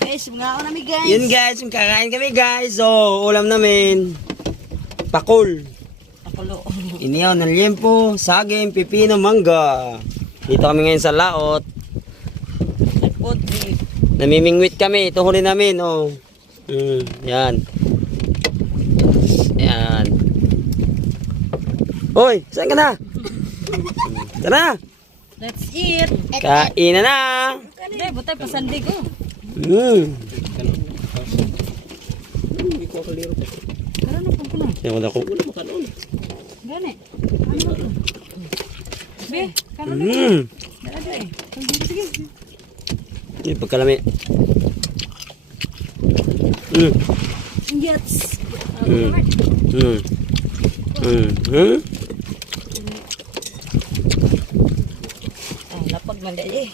Guys, mga ako namin guys. Yun guys, yung kakain kami guys. So, ulam namin. Pakul. Pakulo. Inihaw ng liempo, saging, pipino, mangga. Dito kami ngayon sa laot. Nag-food trip. Namimingwit kami. Ito huli namin. Oh. Yan. Yan. Hoy, saan ka na? Tara. Let's eat. Kain na na. Hindi, butay pasandig ko. Karon na pagkulo. Yan ako. Gani. Ano ba? Be, karon na. Dali. Sige. Ini pagkalami. Gets. Lapag man dali.